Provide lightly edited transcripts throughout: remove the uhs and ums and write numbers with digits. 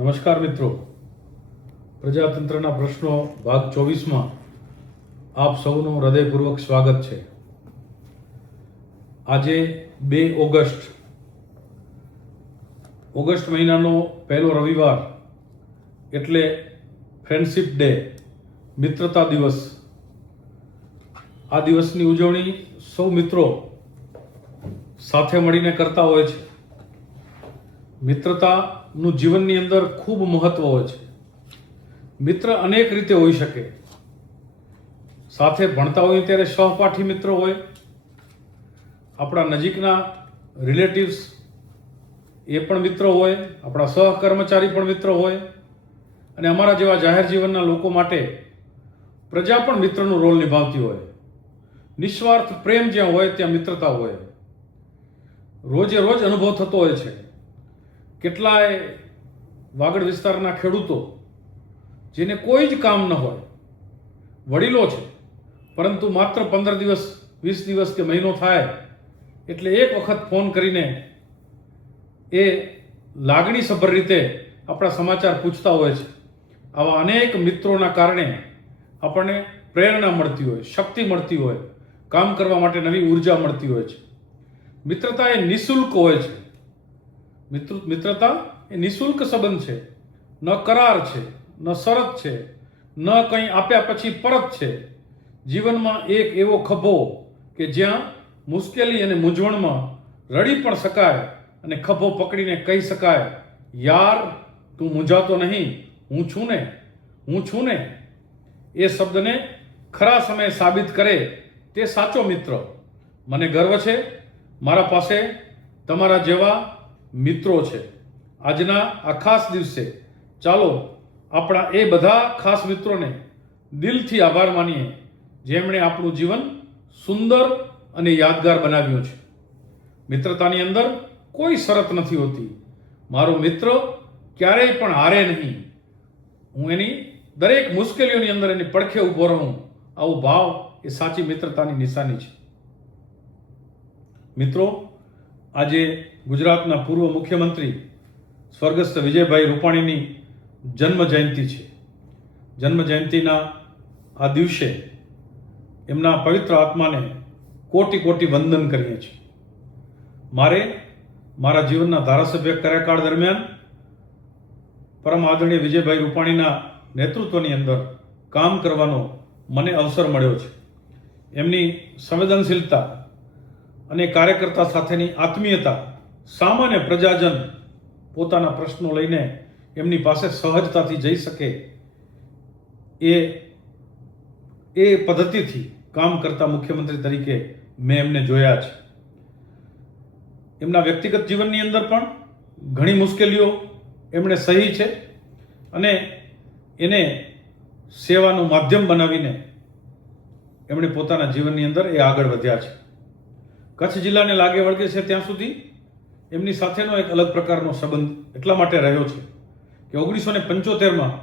નમસ્કાર મિત્રો, પ્રજાતંત્રના પ્રશ્નો ભાગ 24માં આપ સૌનું હૃદયપૂર્વક સ્વાગત છે. આજે 2 ઓગસ્ટ મહિનાનો પહેલો રવિવાર એટલે ફ્રેન્ડશિપ ડે, મિત્રતા દિવસ. આ દિવસની ઉજવણી સૌ મિત્રો સાથે મળીને કરતા હોય છે. મિત્રતાનું જીવનની અંદર ખૂબ મહત્વ હોય છે. મિત્ર અનેક રીતે હોઈ શકે. સાથે ભણતા હોય ત્યારે સહપાઠી મિત્ર હોય, આપણા નજીકના રિલેટિવ્સ એ પણ મિત્ર હોય, આપણા સહકર્મચારી પણ મિત્ર હોય, અને અમારા જેવા જાહેર જીવનના લોકો માટે પ્રજા પણ મિત્રનું રોલ નિભાવતી હોય. નિસ્વાર્થ પ્રેમ જ્યાં હોય ત્યાં મિત્રતા હોય. રોજે રોજ અનુભવ થતો હોય છે. કેટલાય વાગડ વિસ્તારના ખેડૂતો જેને કોઈ જ કામ ન હોય, વડીલો છે, પરંતુ માત્ર 15 દિવસ 20 દિવસ કે મહિનો થાય એટલે એક વખત ફોન કરીને એ લાગણીસભર રીતે આપણા સમાચાર પૂછતા હોય છે. આવા અનેક મિત્રોના કારણે આપણને પ્રેરણા મળતી હોય, શક્તિ મળતી હોય, કામ કરવા માટે નવી ઉર્જા મળતી હોય છે. મિત્રતા એ નિઃશુલ્ક હોય છે. મિત્રતા એ નિઃશુલ્ક સંબંધ છે, ન કરાર છે, ન શરત છે, ન કંઈ આપ્યા પછી પરત છે. જીવનમાં એક એવો ખભો કે જ્યાં મુશ્કેલી અને મૂંઝવણમાં રડી પણ શકાય અને ખભો પકડીને કહી શકાય, યાર તું મૂંઝાતો નહીં, હું છું ને, હું છું ને. એ શબ્દને ખરા સમયે સાબિત કરે તે સાચો મિત્ર. મને ગર્વ છે મારા પાસે તમારા જેવા મિત્રો છે. આજના આ ખાસ દિવસે ચાલો આપણા એ બધા ખાસ મિત્રોને દિલથી આભાર માનીએ જેમણે આપણું જીવન સુંદર અને યાદગાર બનાવ્યું છે. મિત્રતાની અંદર કોઈ શરત નથી હોતી. મારો મિત્ર ક્યારેય પણ હારે નહીં, હું એની દરેક મુશ્કેલીઓની અંદર એની પડખે ઊભો રહું. આવો ભાવ એ સાચી મિત્રતાની નિશાની છે. મિત્રો, આજે ગુજરાતના પૂર્વ મુખ્યમંત્રી સ્વર્ગસ્થ વિજયભાઈ રૂપાણીની જન્મ જયંતિ છે. જન્મ જયંતિના આ દિવસે એમના પવિત્ર આત્માને કોટી કોટી વંદન કરીએ છીએ. મારા જીવનના ધારાસભ્ય કાર્યકાળ દરમિયાન પરમ આદરણીય વિજયભાઈ રૂપાણીના નેતૃત્વની અંદર કામ કરવાનો મને અવસર મળ્યો છે. એમની સંવેદનશીલતા અને કાર્યકર્તા સાથેની આત્મીયતા, સામાન્ય પ્રજાજન પોતાના પ્રશ્નો લઈને એમની પાસે સહજતાથી જઈ શકે એ પદ્ધતિથી કામ કરતા મુખ્યમંત્રી તરીકે મેં એમને જોયા છે. એમના વ્યક્તિગત જીવનની અંદર પણ ઘણી મુશ્કેલીઓ એમણે સહી છે અને એને સેવાનું માધ્યમ બનાવીને એમણે પોતાના જીવનની અંદર એ આગળ વધ્યા છે. કચ્છ જિલ્લાને લાગે વળગે છે ત્યાં સુધી એમની સાથેનો એક અલગ પ્રકારનો સંબંધ એટલા માટે રહ્યો છે કે 1975માં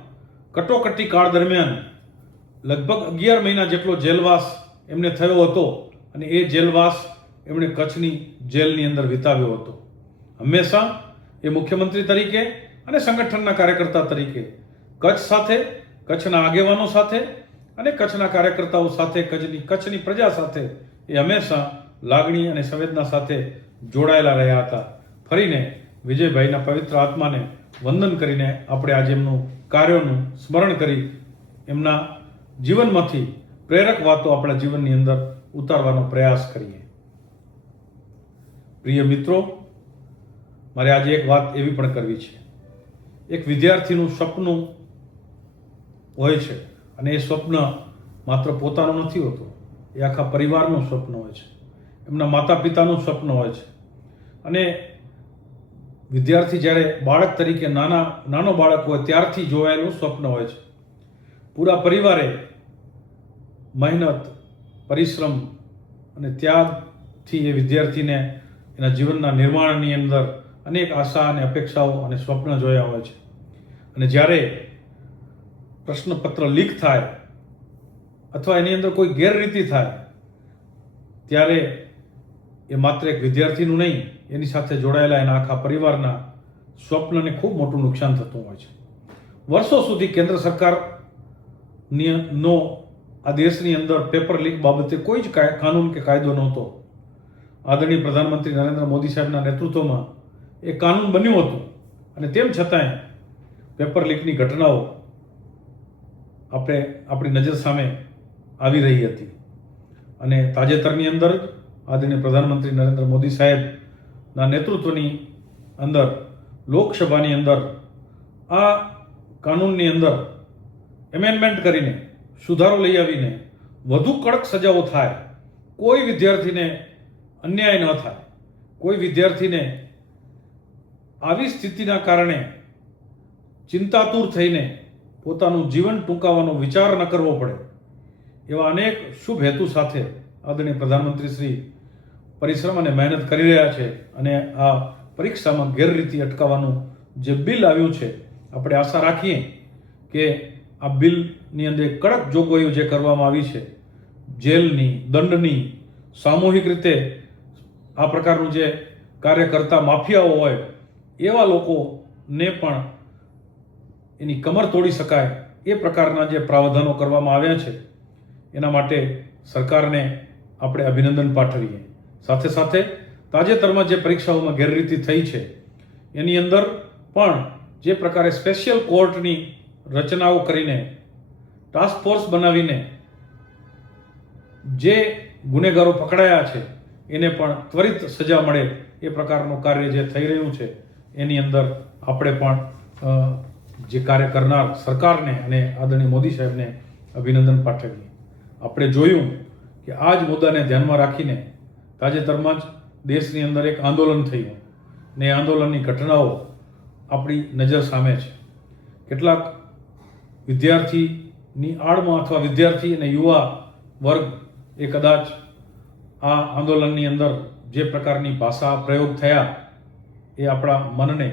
કટોકટી કાળ દરમિયાન લગભગ 11 મહિના જેટલો જેલવાસ એમને થયો હતો અને એ જેલવાસ એમણે કચ્છની જેલની અંદર વિતાવ્યો હતો. હંમેશા એ મુખ્યમંત્રી તરીકે અને સંગઠનના કાર્યકર્તા તરીકે કચ્છ સાથે, કચ્છના આગેવાનો સાથે અને કચ્છના કાર્યકર્તાઓ સાથે, કચ્છની પ્રજા સાથે એ હંમેશા લાગણી અને સંવેદના સાથે જોડાયેલા રહ્યા હતા. ફરીને વિજયભાઈના પવિત્ર આત્માને વંદન કરીને આપણે આજે એમનું કાર્યોનું સ્મરણ કરી એમના જીવનમાંથી પ્રેરક વાતો આપણા જીવનની અંદર ઉતારવાનો પ્રયાસ કરીએ. પ્રિય મિત્રો, મારે આજે એક વાત એવી પણ કરવી છે. એક વિદ્યાર્થીનું સપનું હોય છે અને એ સ્વપ્ન માત્ર પોતાનું નથી હોતું, એ આખા પરિવારનું સ્વપ્ન હોય છે, એમના માતા પિતાનું સ્વપ્ન હોય છે. અને વિદ્યાર્થી જ્યારે બાળક તરીકે નાનો બાળક હોય ત્યારથી જોવાયેલું સ્વપ્ન હોય છે. પૂરા પરિવારે મહેનત, પરિશ્રમ અને ત્યાગથી એ વિદ્યાર્થીને એના જીવનના નિર્માણની અંદર અનેક આશા અને અપેક્ષાઓ અને સ્વપ્ન જોયા હોય છે. અને જ્યારે પ્રશ્નપત્ર લીક થાય અથવા એની અંદર કોઈ ગેરરીતિ થાય ત્યારે એ માત્ર એક વિદ્યાર્થીનું નહીં, એની સાથે જોડાયેલા એના આખા પરિવારના સ્વપ્નને ખૂબ મોટું નુકસાન થતું હોય છે. વર્ષો સુધી કેન્દ્ર સરકારનો આ દેશની અંદર પેપર લીક બાબતે કોઈ જ કાનૂન કે કાયદો નહોતો. આદરણીય પ્રધાનમંત્રી નરેન્દ્ર મોદી સાહેબના નેતૃત્વમાં એ કાનૂન બન્યું હતું અને તેમ છતાંય પેપર લીકની ઘટનાઓ આપણી નજર સામે આવી રહી હતી. અને તાજેતરની અંદર જ આદરણીય પ્રધાનમંત્રી નરેન્દ્ર મોદી સાહેબના નેતૃત્વની અંદર લોકસભાની અંદર આ કાનૂનની અંદર એમેન્ડમેન્ટ કરીને સુધારો લઈ આવીને વધુ કડક સજાઓ થાય, કોઈ વિદ્યાર્થીને અન્યાય ન થાય, કોઈ વિદ્યાર્થીને આવી સ્થિતિના કારણે ચિંતાતુર થઈને પોતાનું જીવન ટૂંકાવવાનો વિચાર ન કરવો પડે, એવા અનેક શુભ હેતુ સાથે આદરણીય પ્રધાનમંત્રી શ્રી પરિશ્રમ અને મહેનત કરી રહ્યા છે. અને આ પરીક્ષામાં ગેરરીતિ અટકાવવાનું જે બિલ આવ્યું છે, આપણે આશા રાખીએ કે આ બિલની અંદર કડક જોગવાઈઓ જે કરવામાં આવી છે, જેલની, દંડની, સામૂહિક રીતે આ પ્રકારનું જે કાર્ય કરતા માફિયાઓ હોય એવા લોકોને પણ એની કમર તોડી શકાય એ પ્રકારના જે પ્રાવધાનો કરવામાં આવ્યા છે, એના માટે સરકારને આપણે અભિનંદન પાઠવીએ. સાથે સાથે તાજેતરમાં જે પરીક્ષાઓમાં ગેરરીતિ થઈ છે એની અંદર પણ જે પ્રકારે સ્પેશિયલ કોર્ટની રચનાઓ કરીને ટાસ્ક ફોર્સ બનાવીને જે ગુનેગારો પકડાયા છે એને પણ ત્વરિત સજા મળે એ પ્રકારનું કાર્ય જે થઈ રહ્યું છે એની અંદર આપણે પણ જે કાર્ય કરનાર સરકારને અને આદરણીય મોદી સાહેબને અભિનંદન પાઠવીએ. આપણે જોયું કે આ જ મુદ્દાને ધ્યાનમાં રાખીને તાજેતરમાં જ દેશની અંદર એક આંદોલન થયું ને એ આંદોલનની ઘટનાઓ આપણી નજર સામે છે. કેટલાક વિદ્યાર્થીની આડમાં અથવા વિદ્યાર્થી અને યુવા વર્ગ એ કદાચ આ આંદોલનની અંદર જે પ્રકારની ભાષા પ્રયોગ થયા એ આપણા મનને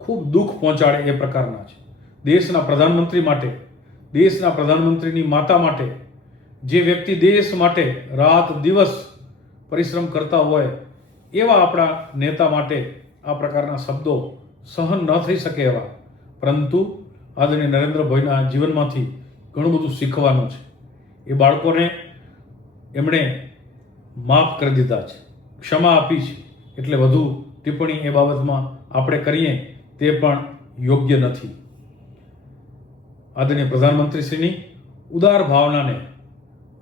ખૂબ દુઃખ પહોંચાડે એ પ્રકારના છે. દેશના પ્રધાનમંત્રી માટે, દેશના પ્રધાનમંત્રીની માતા માટે, જે વ્યક્તિ દેશ માટે રાત દિવસ પરિશ્રમ કરતા હોય એવા આપણા નેતા માટે આ પ્રકારના શબ્દો સહન ન થઈ શકે એવા, પરંતુ આદરણીય નરેન્દ્રભાઈના જીવનમાંથી ઘણું બધું શીખવાનું છે. એ બાળકોને એમણે માફ કરી દીધા છે, ક્ષમા આપી છે, એટલે વધુ ટિપ્પણી એ બાબતમાં આપણે કરીએ તે પણ યોગ્ય નથી. આદરણીય પ્રધાનમંત્રીશ્રીની ઉદાર ભાવનાને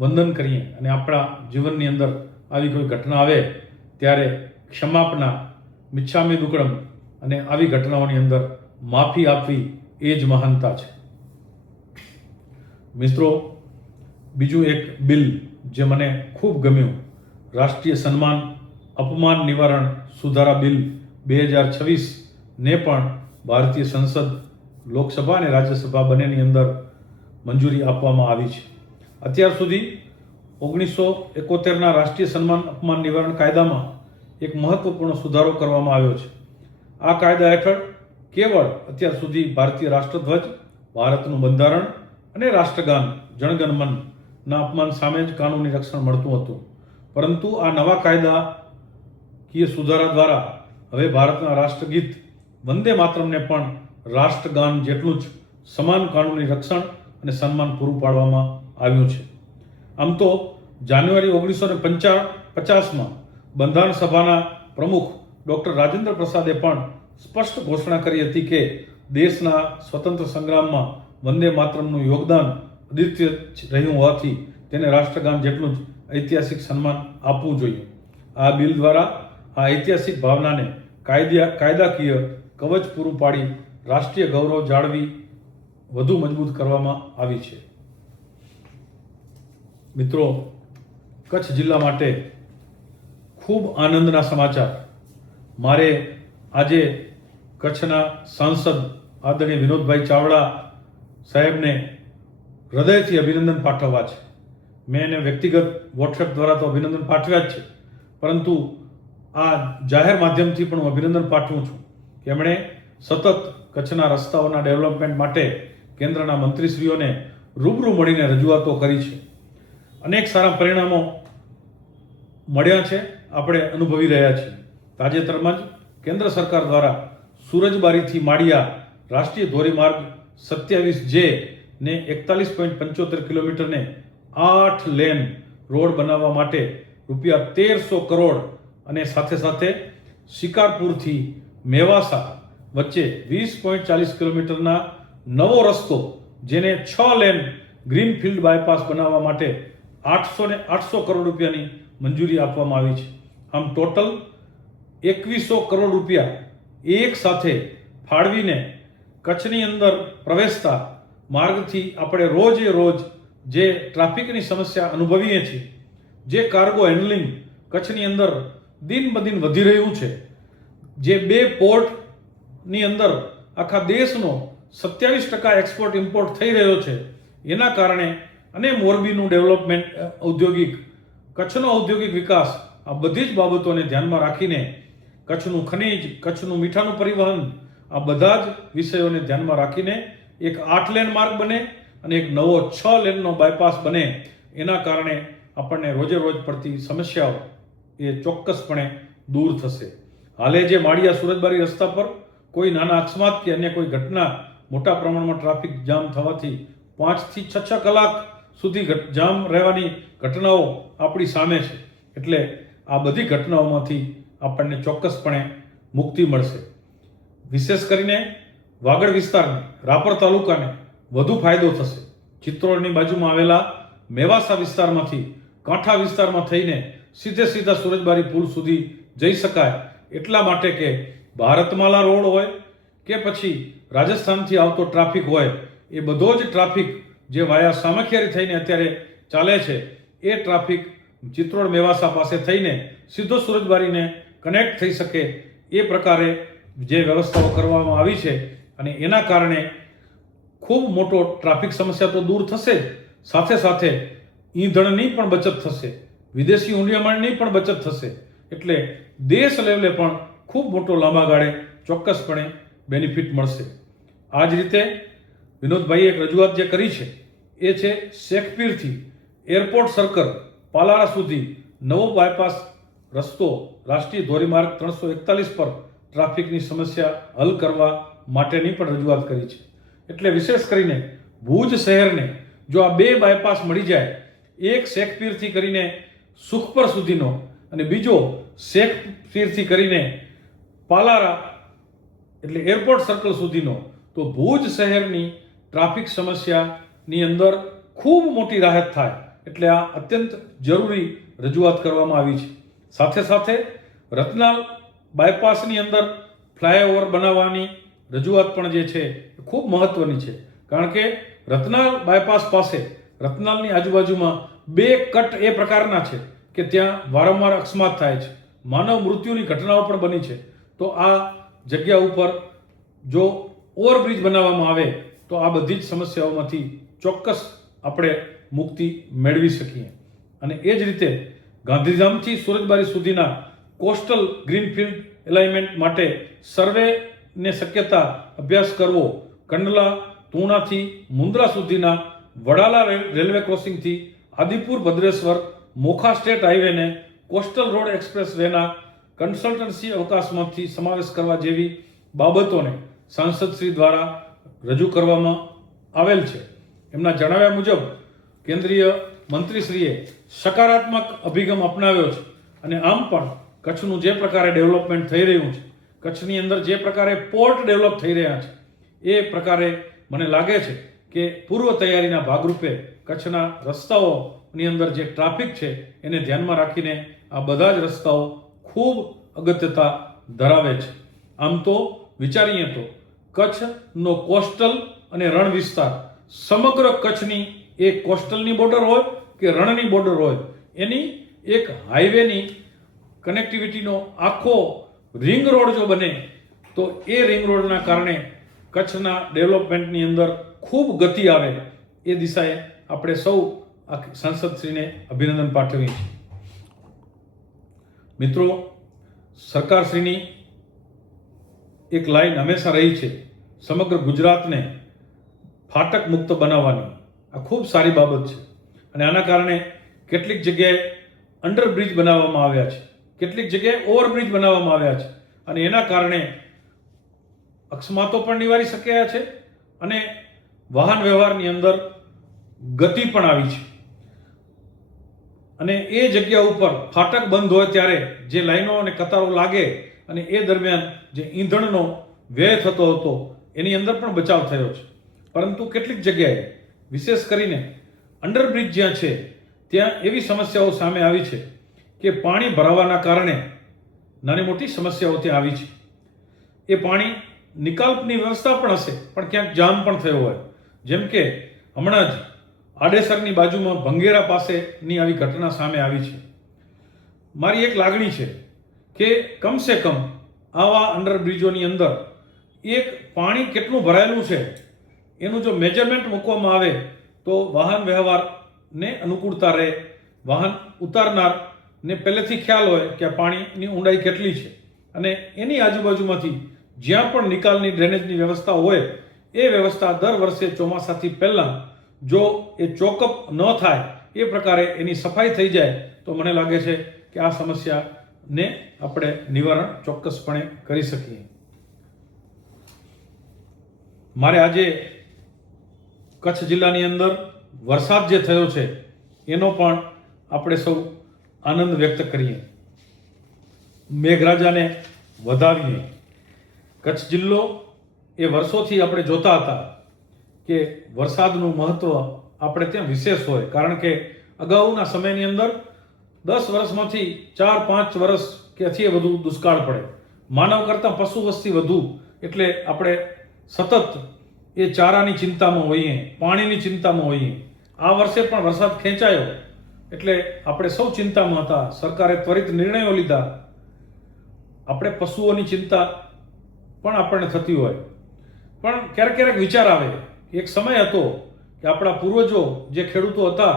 વંદન કરીએ અને આપણા જીવનની અંદર આવી કોઈ ઘટના આવે ત્યારે ક્ષમાપના, મિચ્છામિ દુક્કડમ અને આવી ઘટનાઓની અંદર માફી આપવી એ જ મહાનતા છે. મિત્રો, બીજું એક બિલ જે મને ખૂબ ગમ્યું, રાષ્ટ્રીય સન્માન અપમાન નિવારણ સુધારા બિલ 2026ને પણ ભારતીય સંસદ, લોકસભા અને રાજ્યસભા બંનેની અંદર મંજૂરી આપવામાં આવી છે. અત્યાર સુધી 1971ના રાષ્ટ્રીય સન્માન અપમાન નિવારણ કાયદામાં એક મહત્વપૂર્ણ સુધારો કરવામાં આવ્યો છે. આ કાયદા હેઠળ કેવળ અત્યાર સુધી ભારતીય રાષ્ટ્રધ્વજ, ભારતનું બંધારણ અને રાષ્ટ્રગાન જનગણ મનના અપમાન સામે જ કાનૂની રક્ષણ મળતું હતું. પરંતુ આ નવા કાયદાકીય સુધારા દ્વારા હવે ભારતના રાષ્ટ્રગીત વંદે માતરમને પણ રાષ્ટ્રગાન જેટલું જ સમાન કાનૂની રક્ષણ અને સન્માન પૂરું પાડવામાં આવ્યું છે. આમ તો જાન્યુઆરી 1950માં બંધારણ સભાના પ્રમુખ ડૉક્ટર રાજેન્દ્ર પ્રસાદે પણ સ્પષ્ટ ઘોષણા કરી હતી કે દેશના સ્વતંત્ર સંગ્રામમાં વંદે માતરમનું યોગદાન અદ્વિતીય રહ્યું હોવાથી તેને રાષ્ટ્રગાન જેટલું જ ઐતિહાસિક સન્માન આપવું જોઈએ. આ બિલ દ્વારા આ ઐતિહાસિક ભાવનાને કાયદાકીય કવચ પૂરું પાડી રાષ્ટ્રીય ગૌરવ જાળવી વધુ મજબૂત કરવામાં આવી છે. મિત્રો, કચ્છ જિલ્લા માટે ખૂબ આનંદના સમાચાર. મારે આજે કચ્છના સાંસદ આદરણીય વિનોદભાઈ ચાવડા સાહેબને હૃદયથી અભિનંદન પાઠવવા છે. મેં એને વ્યક્તિગત વોટ્સએપ દ્વારા તો અભિનંદન પાઠવ્યા જ છે, પરંતુ આ જાહેર માધ્યમથી પણ હું અભિનંદન પાઠવું છું કે એમણે સતત કચ્છના રસ્તાઓના ડેવલપમેન્ટ માટે કેન્દ્રના મંત્રીશ્રીઓને રૂબરૂ મળીને રજૂઆતો કરી છે. અનેક સારા પરિણામો મળ્યા છે, આપણે અનુભવી રહ્યા છીએ. તાજેતરમાં જ કેન્દ્ર સરકાર દ્વારા સુરજબારીથી માળિયા રાષ્ટ્રીય ધોરીમાર્ગ 27J ને 41.75 કિલોમીટરને 8 લેન રોડ બનાવવા માટે રૂપિયા 1300 કરોડ અને સાથે સાથે શિકારપુરથી મેવાસા વચ્ચે 20.40 કિલોમીટરના નવો રસ્તો જેને 6 લેન ગ્રીનફિલ્ડ બાયપાસ બનાવવા માટે 800 કરોડ રૂપિયાની મંજૂરી આપવામાં આવી છે. આમ ટોટલ 2100 કરોડ રૂપિયા એક સાથે ફાળવીને કચ્છની અંદર પ્રવેશતા માર્ગથી આપણે રોજે રોજ જે ટ્રાફિકની સમસ્યા અનુભવીએ છીએ, જે કાર્ગો હેન્ડલિંગ કચ્છની અંદર દિન બદિન વધી રહ્યું છે, જે 2 પોર્ટની અંદર આખા દેશનો 27% એક્સપોર્ટ ઇમ્પોર્ટ થઈ રહ્યો છે, એના કારણે અને મોરબીનું ડેવલપમેન્ટ ઔદ્યોગિક, કચ્છનો ઔદ્યોગિક વિકાસ, આ બધી જ બાબતોને ધ્યાનમાં રાખીને કચ્છનું ખનીજ, કચ્છનું મીઠાનું પરિવહન, આ બધા જ વિષયોને ધ્યાનમાં રાખીને એક 8 લેન માર્ગ બને અને એક નવો 6 લેનનો બાયપાસ બને. એના કારણે આપણને રોજે રોજ પડતી સમસ્યાઓ એ ચોક્કસપણે દૂર થશે. હાલે જે માળિયા સુરજબારી રસ્તા પર કોઈ નાના અકસ્માત કે અન્ય કોઈ ઘટના મોટા પ્રમાણમાં ટ્રાફિક જામ થવાથી 5 થી 6 કલાક સુધી જામ રહેવાની ઘટનાઓ આપણી સામે છે. એટલે આ બધી ઘટનાઓમાંથી આપણને ચોક્કસપણે મુક્તિ મળશે. વિશેષ કરીને વાગડ વિસ્તારને, રાપર તાલુકાને વધુ ફાયદો થશે. ચિત્રોડની બાજુમાં આવેલા મેવાસા વિસ્તારમાંથી કાંઠા વિસ્તારમાં થઈને સીધા સુરજબારી પુલ સુધી જઈ શકાય. એટલા માટે કે ભારતમાલા રોડ હોય કે પછી રાજસ્થાનથી આવતો ટ્રાફિક હોય, એ બધો જ ટ્રાફિક જે વાયા સામખિયારી થઈને અત્યારે ચાલે છે, એ ટ્રાફિક ચિત્રોડ મેવાસા પાસે થઈને સીધો સુરજબારીને કનેક્ટ થઈ શકે એ પ્રકારે જે વ્યવસ્થાઓ કરવામાં આવી છે. અને એના કારણે ખૂબ મોટો ટ્રાફિક સમસ્યા તો દૂર થશે જ, સાથે સાથે ઈંધણની પણ બચત થશે, વિદેશી હુંડિયામણની પણ બચત થશે. એટલે દેશ લેવલે પણ ખૂબ મોટો લાંબા ગાળે ચોક્કસપણે બેનિફિટ મળશે. આ જ રીતે વિનોદભાઈએ એક રજૂઆત જે કરી છે એ છે શેખપીરથી એરપોર્ટ સર્કલ પાલારા સુધી નવો બાયપાસ રસ્તો રાષ્ટ્રીય ધોરીમાર્ગ 341 પર ટ્રાફિકની સમસ્યા હલ કરવા માટેની પણ રજૂઆત કરી છે. એટલે વિશેષ કરીને ભુજ શહેરને જો આ 2 બાયપાસ મળી જાય, એક શેખપીરથી કરીને સુખપર સુધીનો અને બીજો શેખપીરથી કરીને પાલારા એટલે એરપોર્ટ સર્કલ સુધીનો, તો ભુજ શહેરની ટ્રાફિક સમસ્યાની અંદર ખૂબ મોટી રાહત થાય. એટલે આ અત્યંત જરૂરી રજૂઆત કરવામાં આવી છે. સાથે સાથે રતનાલ બાયપાસની અંદર ફ્લાયઓવર બનાવવાની રજૂઆત પણ જે છે એ ખૂબ મહત્વની છે. કારણ કે રતનાલ બાયપાસ પાસે, રતનાલની આજુબાજુમાં 2 કટ એ પ્રકારના છે કે ત્યાં વારંવાર અકસ્માત થાય છે, માનવ મૃત્યુની ઘટનાઓ પણ બની છે. તો આ જગ્યા ઉપર જો ઓવરબ્રિજ બનાવવામાં આવે તો આ બધી જ સમસ્યાઓમાંથી ચોક્કસ આપણે મુક્તિ મેળવી શકીએ. અને એ જ રીતે ગાંધીધામથી સુરજબારી સુધીના કોસ્ટલ ગ્રીનફિલ્ડ એલાઇનમેન્ટ માટે સર્વેને શક્યતા અભ્યાસ કરવો, કંડલા તુણાથી મુન્દ્રા સુધીના વડાલા રેલવે ક્રોસિંગથી આદિપુર ભદ્રેશ્વર મોખા સ્ટેટ હાઈવેને કોસ્ટલ રોડ એક્સપ્રેસ વેના કન્સલ્ટન્સી અવકાશમાંથી સમાવેશ કરવા જેવી બાબતોને સાંસદશ્રી દ્વારા રજૂ કરવામાં આવેલ છે. એમના જણાવ્યા મુજબ કેન્દ્રીય મંત્રીશ્રીએ સકારાત્મક અભિગમ અપનાવ્યો છે અને આમ પણ કચ્છનું જે પ્રકારે ડેવલપમેન્ટ થઈ રહ્યું છે, કચ્છની અંદર જે પ્રકારે પોર્ટ ડેવલપ થઈ રહ્યા છે, એ પ્રકારે મને લાગે છે કે પૂર્વ તૈયારીના ભાગરૂપે કચ્છના રસ્તાઓની અંદર જે ટ્રાફિક છે એને ધ્યાનમાં રાખીને આ બધા જ રસ્તાઓ ખૂબ અગત્યતા ધરાવે છે. આમ તો વિચારીએ તો કચ્છનો કોસ્ટલ અને રણ વિસ્તાર, સમગ્ર કચ્છની એક કોસ્ટલની બોર્ડર હોય કે રણની બોર્ડર હોય, એની એક હાઈવેની કનેક્ટિવિટીનો આખો રિંગ રોડ જો બને તો એ રિંગ રોડના કારણે કચ્છના ડેવલપમેન્ટની અંદર ખૂબ ગતિ આવે. એ દિશાએ આપણે સૌ સાંસદશ્રીને અભિનંદન પાઠવીએ છીએ. મિત્રો, સરકારશ્રીની એક લાઈન હંમેશા રહી છે સમગ્ર ગુજરાતને ફાટક મુક્ત બનાવવાની. આ ખૂબ સારી બાબત છે અને આના કારણે કેટલીક જગ્યાએ અંડરબ્રિજ બનાવવામાં આવ્યા છે, કેટલીક જગ્યાએ ઓવરબ્રિજ બનાવવામાં આવ્યા છે અને એના કારણે અકસ્માતો પણ નિવારી શક્યા છે અને વાહન વ્યવહારની અંદર ગતિ પણ આવી છે. અને એ જગ્યા ઉપર ફાટક બંધ હોય ત્યારે જે લાઈનો અને કતારો લાગે અને એ દરમિયાન જે ઈંધણનો વ્યય થતો હતો એની અંદર પણ બચાવ થયો છે. પરંતુ કેટલીક જગ્યાએ વિશેષ કરીને અંડરબ્રિજ જ્યાં છે ત્યાં એવી સમસ્યાઓ સામે આવી છે કે પાણી ભરાવાના કારણે નાની મોટી સમસ્યાઓ ત્યાં આવી છે. એ પાણી નિકાલની વ્યવસ્થા પણ હશે પણ ક્યાંક જામ પણ થયો હોય. જેમ કે હમણાં જ આડેસરની બાજુમાં ભંગેરા પાસેની આવી ઘટના સામે આવી છે. મારી એક લાગણી છે કે કમસે કમ આવા અંડરબ્રિજોની અંદર એક પાણી કેટલું ભરાયેલું છે એનું જો મેજરમેન્ટ મૂકવામાં આવે તો વાહન વ્યવહારને અનુકૂળતા રહે. વાહન ઉતારનારને પહેલેથી ખ્યાલ હોય કે આ પાણીની ઊંડાઈ કેટલી છે અને એની આજુબાજુમાંથી જ્યાં પણ નિકાલની ડ્રેનેજની વ્યવસ્થા હોય એ વ્યવસ્થા દર વર્ષે ચોમાસાથી પહેલાં જો એ ચોકઅપ ન થાય એ પ્રકારે એની સફાઈ થઈ જાય તો મને લાગે છે કે આ સમસ્યાને આપણે નિવારણ ચોક્કસપણે કરી શકીએ. મારે આજે કચ્છ જિલ્લાની અંદર વરસાદ જે થયો છે એનો પણ આપણે સૌ આનંદ વ્યક્ત કરીએ, મેઘરાજાને વધાવીએ. કચ્છ જિલ્લો એ વર્ષોથી આપણે જોતા હતા કે વરસાદનું મહત્વ આપણે ત્યાં વિશેષ હોય, કારણ કે અગાઉના સમયની અંદર 10 વર્ષમાંથી 4-5 વર્ષ કે એથી વધુ દુષ્કાળ પડે. માનવ કરતાં પશુ વસ્તી વધુ એટલે આપણે સતત એ ચારાની ચિંતામાં હોઈએ, પાણીની ચિંતામાં હોઈએ. આ વર્ષે પણ વરસાદ ખેંચાયો એટલે આપણે સૌ ચિંતામાં હતા. સરકારે ત્વરિત નિર્ણયો લીધા. આપણે પશુઓની ચિંતા પણ આપણને થતી હોય, પણ ક્યારેક ક્યારેક વિચાર આવે એક સમય હતો કે આપણા પૂર્વજો જે ખેડૂતો હતા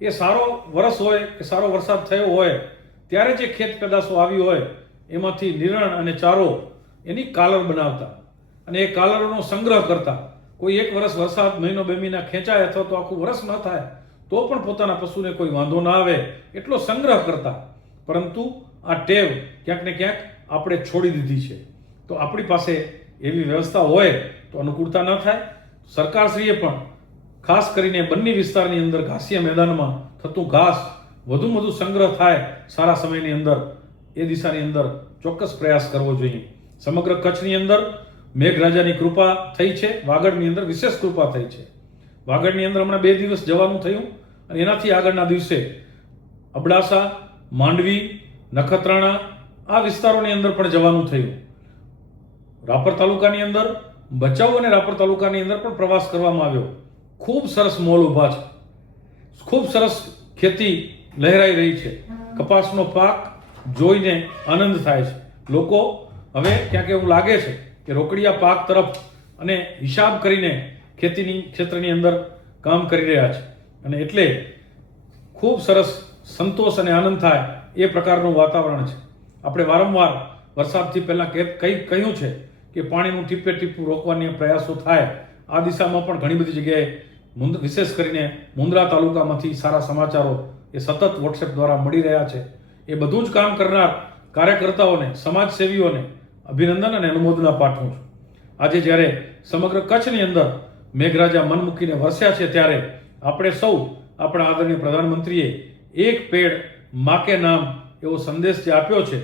એ સારો વરસ હોય કે સારો વરસાદ થયો હોય ત્યારે જે ખેત પેદાશો આવી હોય એમાંથી નિરણ અને ચારો એની કાલર બનાવતા અને એ કાલરોનો સંગ્રહ કરતા. કોઈ એક વર્ષ વરસાદ મહિનો 2 મહિના ખેંચાય અથવા તો આખું વર્ષ ન થાય તો પણ પોતાના પશુને કોઈ વાંધો ના આવે એટલો સંગ્રહ કરતા. પરંતુ આ ટેવ ક્યાંક ને ક્યાંક આપણે છોડી દીધી છે. તો આપણી પાસે એવી વ્યવસ્થા હોય તો અનુકૂળતા ન થાય. સરકારશ્રીએ પણ ખાસ કરીને બન્ની વિસ્તારની અંદર ઘાસિયા મેદાનમાં થતું ઘાસ વધુમાં વધુ સંગ્રહ થાય સારા સમયની અંદર એ દિશાની અંદર ચોક્કસ પ્રયાસ કરવો જોઈએ. સમગ્ર કચ્છની અંદર મેઘરાજાની કૃપા થઈ છે. વાગડની અંદર વિશેષ કૃપા થઈ છે. વાગડની અંદર હમણાં 2 દિવસ જવાનું થયું અને એનાથી આગળના દિવસે અબડાસા, માંડવી, નખત્રાણા આ વિસ્તારોની અંદર પણ જવાનું થયું. રાપર તાલુકાની અંદર, ભચાઉ અને રાપર તાલુકાની અંદર પણ પ્રવાસ કરવામાં આવ્યો. ખૂબ સરસ મોલ ઊભા છે, ખૂબ સરસ ખેતી લહેરાઈ રહી છે. કપાસનો પાક જોઈને આનંદ થાય છે. લોકો હવે ક્યાંક એવું લાગે છે કે રોકડિયા પાક તરફ અને હિસાબ કરીને ખેતીની ક્ષેત્રની અંદર કામ કરી રહ્યા છે અને એટલે ખૂબ સરસ સંતોષ અને આનંદ થાય એ પ્રકારનું વાતાવરણ છે. આપણે વારંવાર વરસાદથી પહેલાં કહ્યું છે કે પાણીનું ટીપે ટીપું રોકવાની પ્રયાસો થાય. આ દિશામાં પણ ઘણી બધી જગ્યાએ વિશેષ કરીને મુન્દ્રા તાલુકામાંથી સારા સમાચારો એ સતત વોટ્સએપ દ્વારા મળી રહ્યા છે. એ બધું જ કામ કરનાર કાર્યકર્તાઓને, સમાજસેવીઓને અભિનંદન અને અનુમોદના પાઠવું છું. આજે જ્યારે સમગ્ર કચ્છની અંદર મેઘરાજા મન મૂકીને વરસ્યા છે ત્યારે આપણે સૌ આપણા આદરણીય પ્રધાનમંત્રીએ એક પેડ મા કે નામ એવો સંદેશ જે આપ્યો છે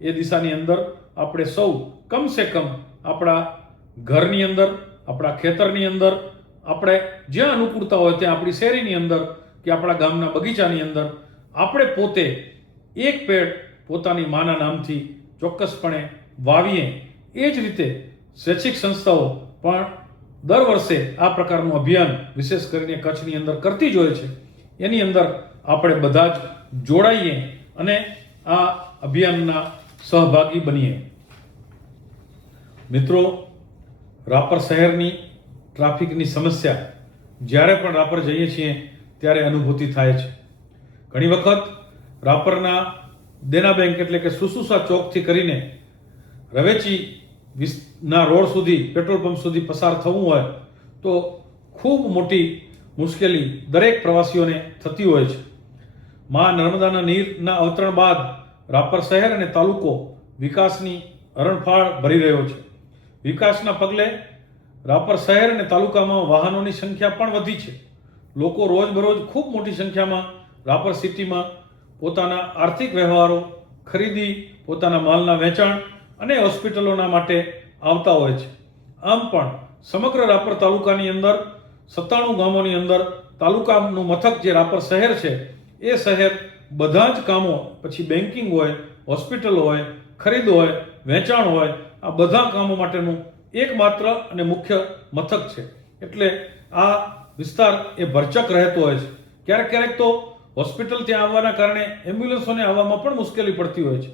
એ દિશાની અંદર આપણે સૌ કમસે કમ આપણા ઘરની અંદર, આપણા ખેતરની અંદર, આપણે જ્યાં અનુકૂળતા હોય ત્યાં આપણી શેરીની અંદર કે આપણા ગામના બગીચાની અંદર આપણે પોતે એક પેડ પોતાની માના નામથી ચોક્કસપણે વાવીએ. એ જ રીતે શૈક્ષિક સંસ્થાઓ પણ દર વર્ષે આ પ્રકારનું અભિયાન વિશેષ કરીને કચ્છની અંદર કરતી જ હોય છે. એની અંદર આપણે બધા જ જોડાઈએ અને આ અભિયાનના સહભાગી બનીએ. મિત્રો, રાપર શહેરની ટ્રાફિકની સમસ્યા જ્યારે પણ રાપર જઈએ છીએ ત્યારે અનુભૂતિ થાય છે. ઘણી વખત રાપરના દેના બેંક એટલે કે સુસુસા ચોકથી કરીને રવેચી ના રોડ સુધી, પેટ્રોલ પંપ સુધી પસાર થવું હોય તો ખૂબ મોટી મુશ્કેલી દરેક પ્રવાસીઓને થતી હોય છે. મા નર્મદાના નીરના અવતરણ બાદ રાપર શહેર અને તાલુકો વિકાસની હરણફાળ ભરી રહ્યો છે. વિકાસના પગલે રાપર શહેર અને તાલુકામાં વાહનોની સંખ્યા પણ વધી છે. લોકો રોજબરોજ ખૂબ મોટી સંખ્યામાં રાપર સિટીમાં પોતાના આર્થિક વ્યવહારો, ખરીદી, પોતાના માલના વેચાણ અને હોસ્પિટલોના માટે આવતા હોય છે. આમ પણ સમગ્ર રાપર તાલુકાની અંદર 97 ગામોની અંદર તાલુકાનું મથક જે રાપર શહેર છે એ શહેર બધા જ કામો, પછી બેન્કિંગ હોય, હોસ્પિટલ હોય, ખરીદ હોય, વેચાણ હોય, આ બધા કામો માટેનું એકમાત્ર અને મુખ્ય મથક છે. એટલે આ વિસ્તાર એ ભરચક રહેતો હોય છે. ક્યારેક ક્યારેક તો હોસ્પિટલ ત્યાં આવવાના કારણે એમ્બ્યુલન્સોને આવવામાં પણ મુશ્કેલી પડતી હોય છે.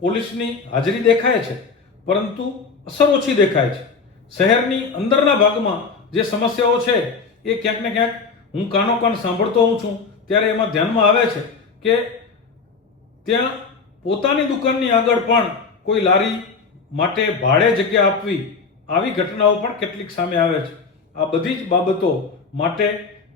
પોલીસની હાજરી દેખાય છે, પરંતુ અસર ઓછી દેખાય છે. શહેરની અંદરના ભાગમાં જે સમસ્યાઓ છે એ ક્યાંક ને ક્યાંક હું કાનો કાન સાંભળતો હોઉં છું ત્યારે એમાં ધ્યાનમાં આવે છે કે ત્યાં પોતાની દુકાનની આગળ પણ કોઈ લારી માટે ભાડે જગ્યા આપવી, આવી ઘટનાઓ પણ કેટલીક સામે આવે છે. આ બધી જ બાબતો માટે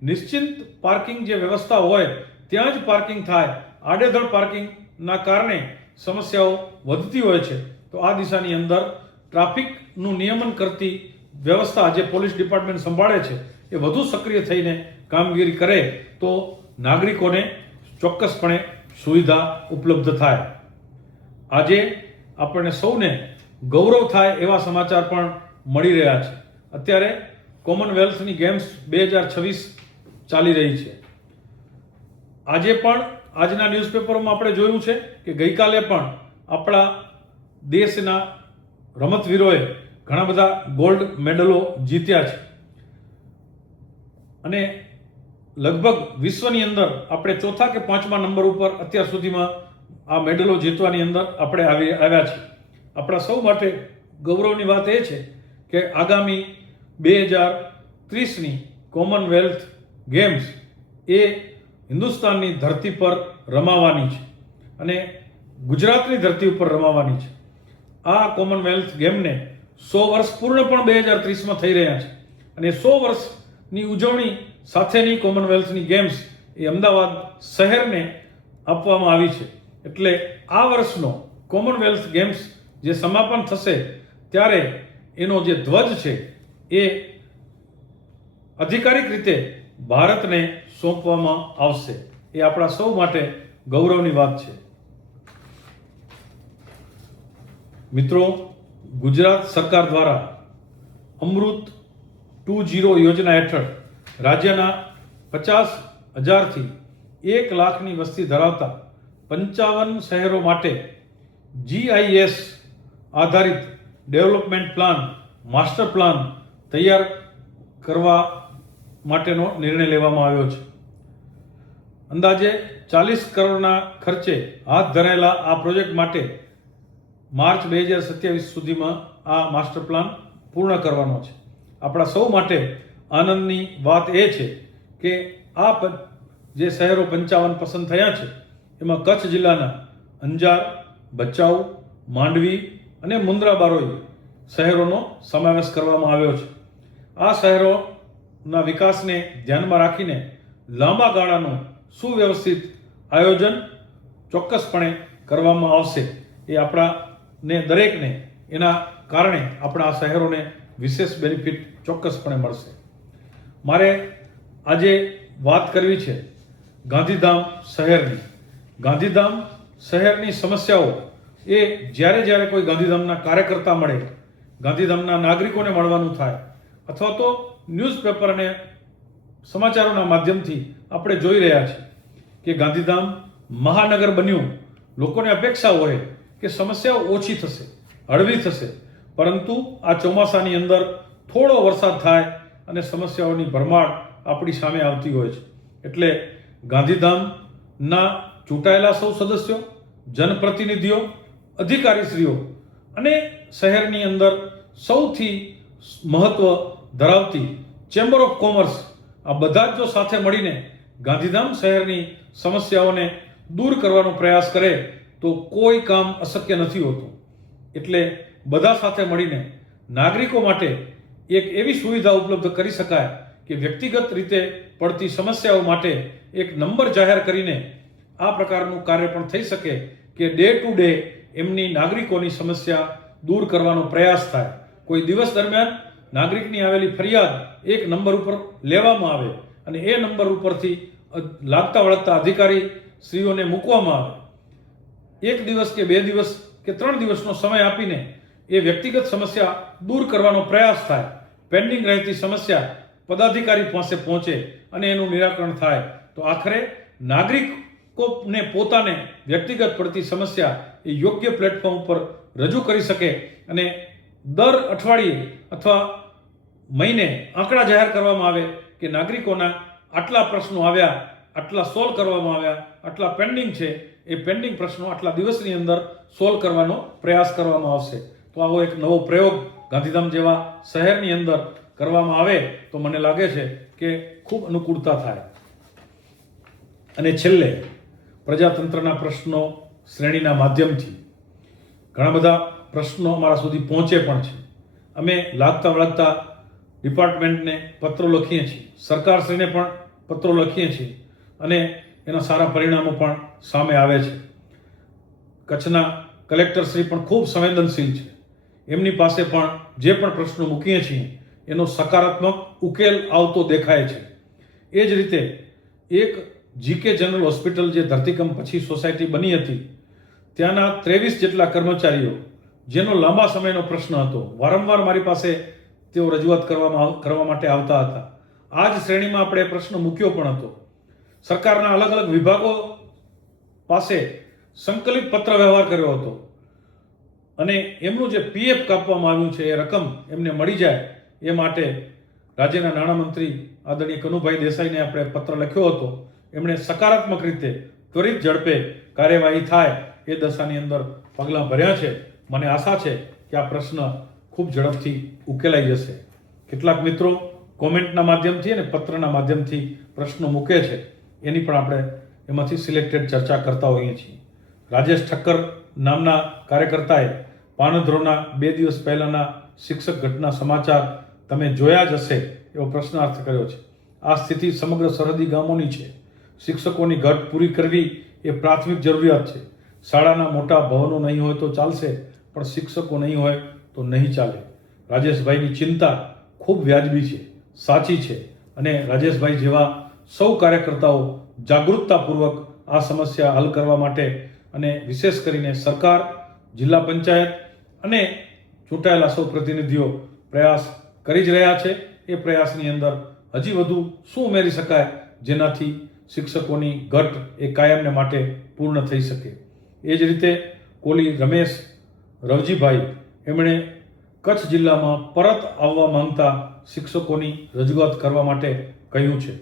નિશ્ચિંત પાર્કિંગ જે વ્યવસ્થા હોય ત્યાં જ પાર્કિંગ થાય. આડેધડ પાર્કિંગના કારણે સમસ્યાઓ વધતી હોય છે. તો આ દિશાની અંદર ટ્રાફિકનું નિયમન કરતી વ્યવસ્થા જે પોલીસ ડિપાર્ટમેન્ટ સંભાળે છે એ વધુ સક્રિય થઈને કામગીરી કરે તો નાગરિકોને ચોક્કસપણે સુવિધા ઉપલબ્ધ થાય. આજે આપણને સૌને ગૌરવ થાય એવા સમાચાર પણ મળી રહ્યા છે. અત્યારે કોમનવેલ્થની ગેમ્સ 2026 ચાલી રહી છે. આજે પણ આજના ન્યૂઝપેપરોમાં આપણે જોયું છે કે ગઈકાલે પણ આપણા દેશના રમતવીરોએ ઘણા બધા ગોલ્ડ મેડલો જીત્યા છે અને લગભગ વિશ્વની અંદર આપણે ચોથા કે પાંચમા નંબર ઉપર અત્યાર સુધીમાં આ મેડલો જીતવાની અંદર આપણે આવ્યા છીએ. આપણા સૌ માટે ગૌરવની વાત એ છે કે આગામી 2030ની કોમનવેલ્થ ગેમ્સ એ હિન્દુસ્તાનની ધરતી પર રમાવાની છે અને ગુજરાતની ધરતી ઉપર રમાવાની છે. આ કોમનવેલ્થ ગેમને 100 વર્ષ પૂર્ણ પણ 2030માં થઈ રહ્યા છે અને 100 વર્ષની ઉજવણી સાથેની કોમનવેલ્થની ગેમ્સ એ અમદાવાદ શહેરને આપવામાં આવી છે. એટલે આ વર્ષનો કોમનવેલ્થ ગેમ્સ જે સમાપન થશે ત્યારે એનો જે ધ્વજ છે એ અધિકારિક રીતે ભારતને સોંપવામાં આવશે. એ આપણા સૌ માટે ગૌરવની વાત છે. મિત્રો, ગુજરાત સરકાર દ્વારા અમૃત 2.0 યોજના હેઠળ રાજ્યના 50,000થી 1 લાખની વસ્તી ધરાવતા 55 શહેરો માટે GIS આધારિત ડેવલપમેન્ટ પ્લાન, માસ્ટર પ્લાન તૈયાર કરવા માટેનો નિર્ણય લેવામાં આવ્યો છે. અંદાજે 40 કરોડના ખર્ચે હાથ ધરાયેલા આ પ્રોજેક્ટ માટે માર્ચ 2027 સુધીમાં આ માસ્ટર પ્લાન પૂર્ણ કરવાનો છે. આપણા સૌ માટે આનંદની વાત એ છે કે આ જે શહેરો 55 પસંદ થયા છે એમાં કચ્છ જિલ્લાના અંજાર, ભચાઉ, માંડવી અને મુન્દ્રા બારોઈ શહેરોનો સમાવેશ કરવામાં આવ્યો છે. આ શહેરોના વિકાસને ધ્યાનમાં રાખીને લાંબા ગાળાનું સુવ્યવસ્થિત આયોજન ચોક્કસપણે કરવામાં આવશે. એ આપણાને દરેકને એના કારણે આપણા આ શહેરોને વિશેષ બેનિફિટ ચોક્કસપણે મળશે. મારે આજે વાત કરવી છે ગાંધીધામ શહેરની. ગાંધીધામ શહેરની સમસ્યાઓ એ જ્યારે કોઈ ગાંધીધામના કાર્યકર્તા મળે, ગાંધીધામના નાગરિકોને મળવાનું થાય અથવા તો ન્યૂઝપેપર અને સમાચારોના માધ્યમથી આપણે જોઈ રહ્યા છીએ કે ગાંધીધામ મહાનગર બન્યું. લોકોને અપેક્ષા હોય કે સમસ્યાઓ ઓછી થશે, હળવી થશે, પરંતુ આ ચોમાસાની અંદર થોડો વરસાદ થાય અને સમસ્યાઓની ભરમાર આપણી સામે આવતી હોય છે. એટલે ગાંધીધામના ચૂંટાયેલા સૌ સદસ્યો, જનપ્રતિનિધિઓ, અધિકારીશ્રીઓ અને શહેરની અંદર સૌથી મહત્વ ધરાવતી ચેમ્બર ઓફ કોમર્સ, આ બધા જ જો સાથે મળીને ગાંધીધામ શહેરની સમસ્યાઓને દૂર કરવાનો પ્રયાસ કરે તો કોઈ કામ અશક્ય નથી હોતું. એટલે બધા સાથે મળીને નાગરિકો માટે એક એવી સુવિધા ઉપલબ્ધ કરી શકાય કે વ્યક્તિગત રીતે પડતી સમસ્યાઓ માટે એક નંબર જાહેર કરીને આ પ્રકારનું કાર્ય પણ થઈ શકે કે ડે ટુ ડે એમની નાગરિકોની સમસ્યા દૂર કરવાનો પ્રયાસ થાય. કોઈ દિવસ દરમિયાન નાગરિકની આવેલી ફરિયાદ એક નંબર ઉપર લેવામાં આવે અને એ નંબર ઉપરથી લાગતા વળગતા અધિકારી શ્રીઓને મૂકવામાં આવે. એક દિવસ કે 2 દિવસ કે 3 દિવસનો સમય આપીને એ વ્યક્તિગત સમસ્યા દૂર કરવાનો પ્રયાસ થાય, પેન્ડિંગ રહેતી સમસ્યા પદાધિકારી પાસે પહોંચે અને એનું નિરાકરણ થાય, તો આખરે નાગરિકોને પોતાને વ્યક્તિગત પડતી સમસ્યા એ યોગ્ય પ્લેટફોર્મ ઉપર રજૂ કરી શકે અને દર અઠવાડિયે અથવા મહિને આંકડા જાહેર કરવામાં આવે કે નાગરિકોના આટલા પ્રશ્નો આવ્યા, આટલા સોલ્વ કરવામાં આવ્યા, આટલા પેન્ડિંગ છે, એ પેન્ડિંગ પ્રશ્નો આટલા દિવસની અંદર સોલ્વ કરવાનો પ્રયાસ કરવામાં આવશે. તો આવો એક નવો પ્રયોગ ગાંધીધામ જેવા શહેરની અંદર કરવામાં આવે તો મને લાગે છે કે ખૂબ અનુકૂળતા થાય. અને છેલ્લે પ્રજાતંત્રના પ્રશ્નો શ્રેણીના માધ્યમથી ઘણા બધા પ્રશ્નો અમારા સુધી પહોંચે પણ છે. અમે લાગતા વળગતા ડિપાર્ટમેન્ટને પત્રો લખીએ છીએ, સરકારશ્રીને પણ પત્રો લખીએ છીએ અને એના સારા પરિણામો પણ સામે આવે છે. કચ્છના કલેક્ટરશ્રી પણ ખૂબ સંવેદનશીલ છે. એમની પાસે પણ જે પણ પ્રશ્નો મૂકીએ છીએ એનો સકારાત્મક ઉકેલ આવતો દેખાય છે. એ જ રીતે એક જીકે જનરલ હોસ્પિટલ જે ધરતીકંપ પછી સોસાયટી બની હતી, ત્યાંના 23 જેટલા કર્મચારીઓ, જેનો લાંબા સમયનો પ્રશ્ન હતો, વારંવાર મારી પાસે તેઓ રજૂઆત કરવા માટે આવતા હતા. આ જ શ્રેણીમાં આપણે પ્રશ્ન મૂક્યો પણ હતો. સરકારના અલગ અલગ વિભાગો પાસે સંકલિત પત્ર વ્યવહાર કર્યો હતો અને એમનું જે પીએફ કાપવામાં આવ્યું છે એ રકમ એમને મળી જાય એ માટે રાજ્યના નાણામંત્રી આદરણીય કનુભાઈ દેસાઈને આપણે પત્ર લખ્યો હતો. એમણે સકારાત્મક રીતે ત્વરિત ઝડપે કાર્યવાહી થાય એ દશાની અંદર પગલાં ભર્યા છે. મને આશા છે કે આ પ્રશ્ન ખૂબ ઝડપથી ઉકેલાઈ જશે. કેટલાક મિત્રો કોમેન્ટના માધ્યમથી અને પત્રના માધ્યમથી પ્રશ્નો મૂકે છે, એની પણ આપણે એમાંથી સિલેક્ટેડ ચર્ચા કરતા હોઈએ છીએ. રાજેશ ઠક્કર નામના કાર્યકર્તાએ પાનધ્રોના 2 દિવસ પહેલાના શિક્ષક ઘટના સમાચાર તમે જોયા જ હશે એવો પ્રશ્નાર્થ કર્યો છે. આ સ્થિતિ સમગ્ર સરહદી ગામોની છે. શિક્ષકોની ઘટ પૂરી કરવી એ પ્રાથમિક જરૂરિયાત છે. શાળાના મોટા ભવનો નહીં હોય તો ચાલશે, પણ શિક્ષકો નહીં હોય તો નહીં ચાલે. રાજેશભાઈની ચિંતા ખૂબ વ્યાજબી છે, સાચી છે અને રાજેશભાઈ જેવા સૌ કાર્યકર્તાઓ જાગૃતતાપૂર્વક આ સમસ્યા હલ કરવા માટે અને વિશેષ કરીને સરકાર, જિલ્લા પંચાયત અને ચૂંટાયેલા સૌ પ્રતિનિધિઓ પ્રયાસ કરી જ રહ્યા છે. એ પ્રયાસની અંદર હજી વધુ શું ઉમેરી શકાય જેનાથી શિક્ષકોની ઘટ એ કાયમને માટે પૂર્ણ થઈ શકે. એ જ રીતે કોલી રમેશ રવજીભાઈ, એમણે કચ્છ જિલ્લામાં પરત આવવા માંગતા શિક્ષકોની રજૂઆત કરવા માટે કહ્યું છે.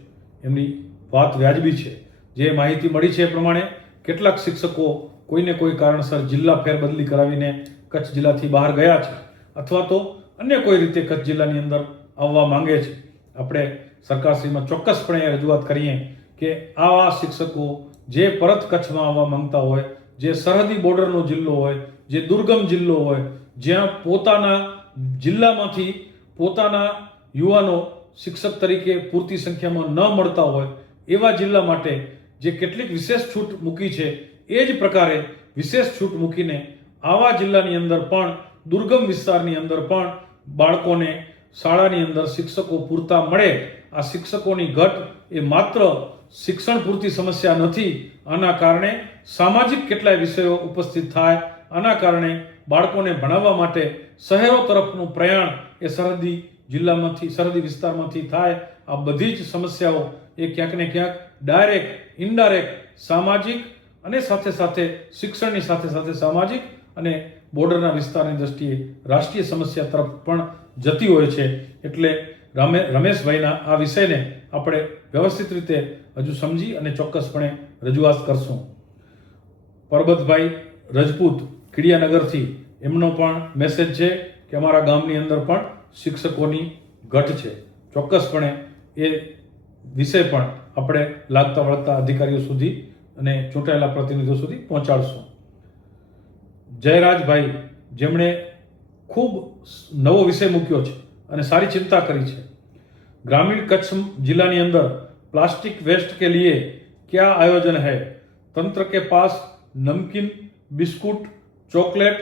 એમની વાત વ્યાજબી છે. જે માહિતી મળી છે એ પ્રમાણે કેટલાક શિક્ષકો કોઈને કોઈ કારણસર જિલ્લા ફેરબદલી કરાવીને કચ્છ જિલ્લાથી બહાર ગયા છે અથવા તો અન્ય કોઈ રીતે કચ્છ જિલ્લાની અંદર આવવા માંગે છે. આપણે સરકારશ્રીમાં ચોક્કસપણે રજૂઆત કરીએ કે આવા શિક્ષકો જે પરત કચ્છમાં આવવા માંગતા હોય, જે સરહદી બોર્ડરનો જિલ્લો હોય, જે દુર્ગમ જિલ્લો હોય, જ્યાં પોતાના જિલ્લામાંથી પોતાના યુવાનો શિક્ષક તરીકે પૂરતી સંખ્યામાં ન મળતા હોય, એવા જિલ્લા માટે જે કેટલીક વિશેષ છૂટ મૂકી છે એ જ પ્રકારે વિશેષ છૂટ મૂકીને આવા જિલ્લાની અંદર પણ, દુર્ગમ વિસ્તારની અંદર પણ બાળકોને શાળાની અંદર શિક્ષકો પૂરતા મળે. આ શિક્ષકોની ઘટ એ માત્ર શિક્ષણ પૂરતી સમસ્યા નથી. આના કારણે સામાજિક કેટલાય વિષયો ઉપસ્થિત થાય. આના કારણે બાળકોને ભણાવવા માટે શહેરો તરફનું પ્રયાણ એ સરહદી જિલ્લામાંથી, સરહદી વિસ્તારમાંથી થાય. આ બધી જ સમસ્યાઓ એ ક્યાંક ને ક્યાંક ડાયરેક્ટ, ઇનડાયરેક્ટ સામાજિક અને સાથે સાથે શિક્ષણની સાથે સાથે સામાજિક અને બોર્ડરના વિસ્તારની દ્રષ્ટિએ રાષ્ટ્રીય સમસ્યા તરફ પણ જતી હોય છે. એટલે રમેશભાઈના આ વિષયને આપણે વ્યવસ્થિત રીતે હજુ સમજી અને ચોક્કસપણે રજૂઆત કરશું. પરબતભાઈ રજપૂત કીડિયાનગરથી, એમનો પણ મેસેજ છે કે અમારા ગામની અંદર પણ શિક્ષકોની ઘટ છે. ચોક્કસપણે એ વિષય પણ આપણે લાગતા વળગતા અધિકારીઓ સુધી અને ચૂંટાયેલા પ્રતિનિધિઓ સુધી પહોંચાડશું. જયરાજભાઈ, જેમણે ખૂબ નવો વિષય મૂક્યો છે અને સારી ચિંતા કરી છે. ग्रामीण कच्छ जिला ની અંદર प्लास्टिक वेस्ट के लिए क्या आयोजन है? तंत्र के पास नमकीन, बिस्कुट, चॉकलेट,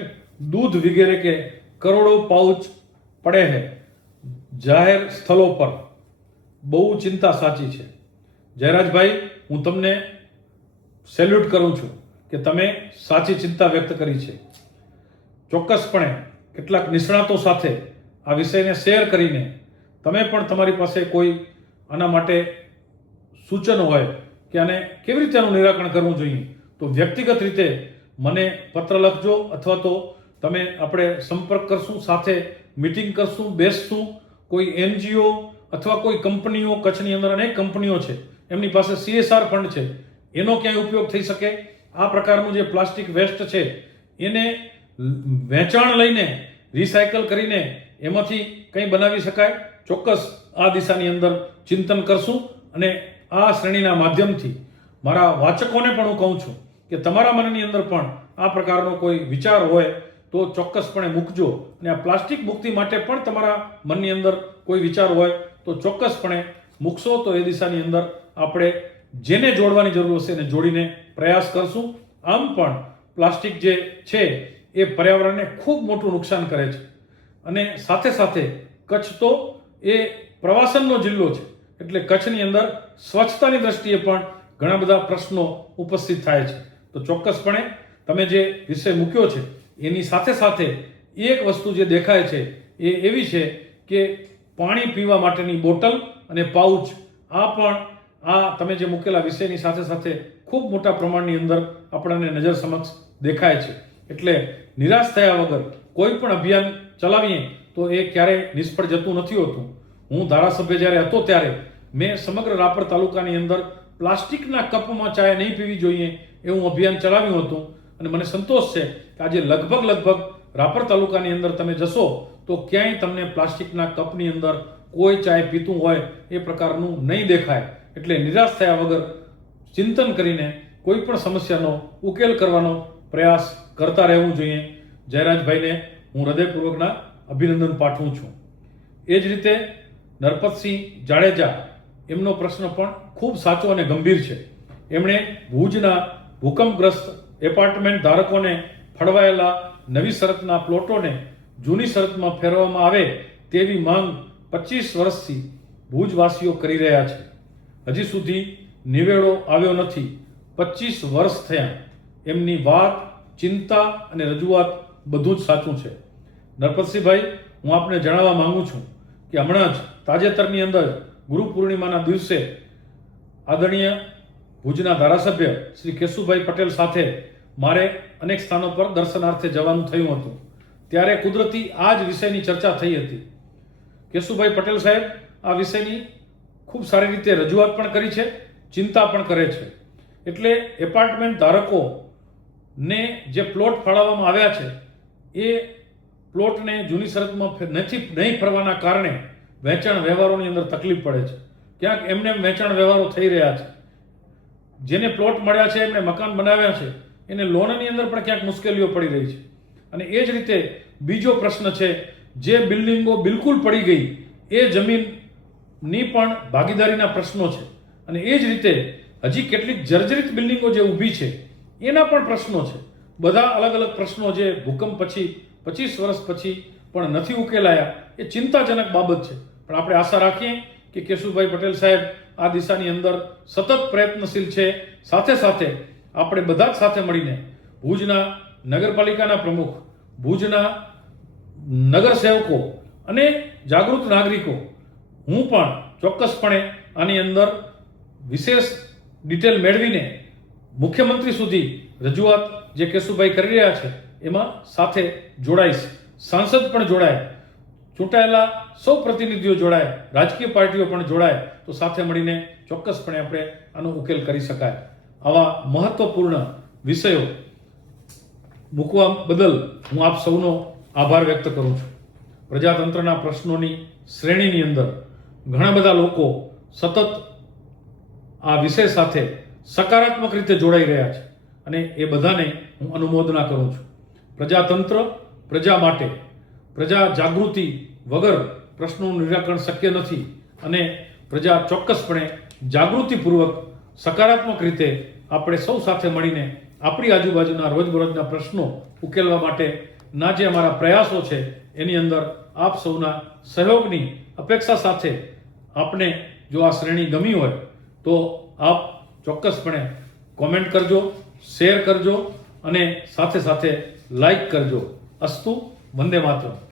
दूध वगैरह के करोड़ों पाउच પડે છે જાહેર સ્થળો પર, બહુ ચિંતા સાચી છે. જયરાજભાઈ, હું તમને સેલ્યુટ કરું છું કે તમે સાચી ચિંતા વ્યક્ત કરી છે. ચોક્કસપણે કેટલાક નિષ્ણાતો સાથે આ વિષયને શેર કરીને તમે પણ તમારી પાસે કોઈ આના માટે સૂચન હોય કે આને કેવી રીતે આનું નિરાકરણ કરવું જોઈએ તો વ્યક્તિગત રીતે મને પત્ર લખજો, અથવા તો તમે આપણે સંપર્ક કરશું, સાથે મીટિંગ કરશું, બેસશું. કોઈ એનજીઓ અથવા કોઈ કંપનીઓ, કચ્છની અંદર અનેક કંપનીઓ છે, એમની પાસે CSR ફંડ છે, એનો ક્યાંય ઉપયોગ થઈ શકે. આ પ્રકારનું જે પ્લાસ્ટિક વેસ્ટ છે એને વેચાણ લઈને રિસાયકલ કરીને એમાંથી કંઈ બનાવી શકાય. ચોક્કસ આ દિશાની અંદર ચિંતન કરશું. અને આ શ્રેણીના માધ્યમથી મારા વાચકોને પણ હું કહું છું કે તમારા મનની અંદર પણ આ પ્રકારનો કોઈ વિચાર હોય તો ચોક્કસપણે મૂકજો. અને આ પ્લાસ્ટિક મુક્તિ માટે પણ તમારા મનની અંદર કોઈ વિચાર હોય તો ચોક્કસપણે મૂકશો, તો એ દિશાની અંદર આપણે જેને જોડવાની જરૂર હશે એને જોડીને પ્રયાસ કરશું. આમ પણ પ્લાસ્ટિક જે છે એ પર્યાવરણને ખૂબ મોટું નુકસાન કરે છે. અને સાથે સાથે કચ્છ તો એ પ્રવાસનનો જિલ્લો છે, એટલે કચ્છની અંદર સ્વચ્છતાની દ્રષ્ટિએ પણ ઘણા બધા પ્રશ્નો ઉપસ્થિત થાય છે. તો ચોક્કસપણે તમે જે વિષય મૂક્યો છે એની સાથે સાથે એક વસ્તુ જે દેખાય છે એ એવી છે કે પાણી પીવા માટેની બોટલ અને પાઉચ, આ પણ આ તમે જે મૂકેલા વિષયની સાથે સાથે ખૂબ મોટા પ્રમાણની અંદર આપણને નજર સમક્ષ દેખાય છે. એટલે નિરાશ થયા વગર કોઈ પણ અભિયાન ચલાવીએ તો એ ક્યારેય નિષ્ફળ જતું નથી હોતું. હું ધારાસભ્ય જ્યારે હતો ત્યારે મેં સમગ્ર રાપર તાલુકાની અંદર પ્લાસ્ટિકના કપમાં ચાય નહીં પીવી જોઈએ એવું અભિયાન ચલાવ્યું હતું. અને મને સંતોષ છે કે આજે લગભગ રાપર તાલુકાની અંદર તમે જશો તો ક્યાંય તમને પ્લાસ્ટિકના કપની અંદર કોઈ ચાય પીતું હોય એ પ્રકારનું નહીં દેખાય. એટલે નિરાશ થયા વગર ચિંતન કરીને કોઈ પણ સમસ્યાનો ઉકેલ કરવાનો પ્રયાસ કરતા રહેવું જોઈએ. જયરાજભાઈને હું હૃદયપૂર્વકના અભિનંદન પાઠવું છું. એ જ રીતે નરપતસિંહ જાડેજા, એમનો પ્રશ્ન પણ ખૂબ સાચો અને ગંભીર છે. એમણે ભુજના ભૂકંપગ્રસ્ત એપાર્ટમેન્ટ ધારકોને ફળવાયેલા નવી શરતના પ્લોટોને જૂની શરતમાં ફેરવવામાં આવે તેવી માંગ 25 વર્ષથી ભુજવાસીઓ કરી રહ્યા છે. હજી સુધી નિવેડો આવ્યો નથી. 25 વર્ષ થયા. એમની વાત, ચિંતા અને રજૂઆત બધું જ સાચું છે. નરપતસિંહભાઈ, હું આપને જણાવવા માંગુ છું કે હમણાં જ તાજેતરની અંદર ગુરુ પૂર્ણિમાના દિવસે આદરણીય ભુજના ધારાસભ્ય શ્રી કેશુભાઈ પટેલ સાથે મારે અનેક સ્થાનો પર દર્શનાર્થે જવાનું થયું હતું. ત્યારે કુદરતી આ જ વિષયની ચર્ચા થઈ હતી. કેશુભાઈ પટેલ સાહેબ આ વિષયની ખૂબ સારી રીતે રજૂઆત પણ કરી છે, ચિંતા પણ કરે છે. એટલે એપાર્ટમેન્ટ ધારકોને જે પ્લોટ ફાળવવામાં આવ્યા છે એ પ્લોટને જૂની શરતમાં નહીં ફરવાના કારણે વેચાણ વ્યવહારોની અંદર તકલીફ પડે છે. ક્યાંક એમને વેચાણ વ્યવહારો થઈ રહ્યા છે. જેને પ્લોટ મળ્યા છે, એમણે મકાન બનાવ્યા છે, એને લોનની અંદર પણ ક્યાંક મુશ્કેલીઓ પડી રહી છે. અને એ જ રીતે બીજો પ્રશ્ન છે, જે બિલ્ડિંગો બિલકુલ પડી ગઈ એ જમીનની પણ ભાગીદારીના પ્રશ્નો છે. અને એ જ રીતે હજી કેટલીક જર્જરિત બિલ્ડિંગો જે ઊભી છે એના પણ પ્રશ્નો છે. બધા અલગ અલગ પ્રશ્નો જે ભૂકંપ પછી 25 વર્ષ પછી પણ નથી ઉકેલાયા, એ ચિંતાજનક બાબત છે. પણ આપણે આશા રાખીએ કે કેશુભાઈ પટેલ સાહેબ આ દિશાની અંદર સતત પ્રયત્નશીલ છે. સાથે સાથે આપણે બધા જ સાથે મળીને ભુજના નગરપાલિકાના પ્રમુખ, ભુજના નગરસેવકો અને જાગૃત નાગરિકો, હું પણ ચોક્કસપણે આની અંદર વિશેષ ડિટેલ મેળવીને મુખ્યમંત્રી સુધી રજૂઆત જે કેશુભાઈ કરી રહ્યા છે એમાં સાથે જોડાઈશ. સાંસદ પણ જોડાય, ચૂંટાયેલા સૌ પ્રતિનિધિઓ જોડાય, રાજકીય પાર્ટીઓ પણ જોડાય, તો સાથે મળીને ચોક્કસપણે આપણે આનો ઉકેલ કરી શકાય. આવા મહત્વપૂર્ણ વિષયો મૂકવા બદલ હું આપ સૌનો આભાર વ્યક્ત કરું છું. પ્રજાતંત્રના પ્રશ્નોની શ્રેણીની અંદર ઘણા બધા લોકો સતત આ વિષય સાથે સકારાત્મક રીતે જોડાઈ રહ્યા છે અને એ બધાને હું અનુમોદના કરું છું. પ્રજાતંત્ર પ્રજા માટે, પ્રજા જાગૃતિ વગર પ્રશ્નોનું નિરાકરણ શક્ય નથી. અને પ્રજા ચોક્કસપણે જાગૃતિપૂર્વક સકારાત્મક રીતે આપણે સૌ સાથે મળીને આપણી આજુબાજુના રોજબરોજના પ્રશ્નો ઉકેલવા માટેના જે અમારા પ્રયાસો છે એની અંદર આપ સૌના સહયોગની અપેક્ષા સાથે આપને જો આ શ્રેણી ગમી હોય તો આપ ચોક્કસપણે કોમેન્ટ કરજો, શેર કરજો અને સાથે સાથે લાઈક કરજો. અસ્તુ. વંદે માતરમ.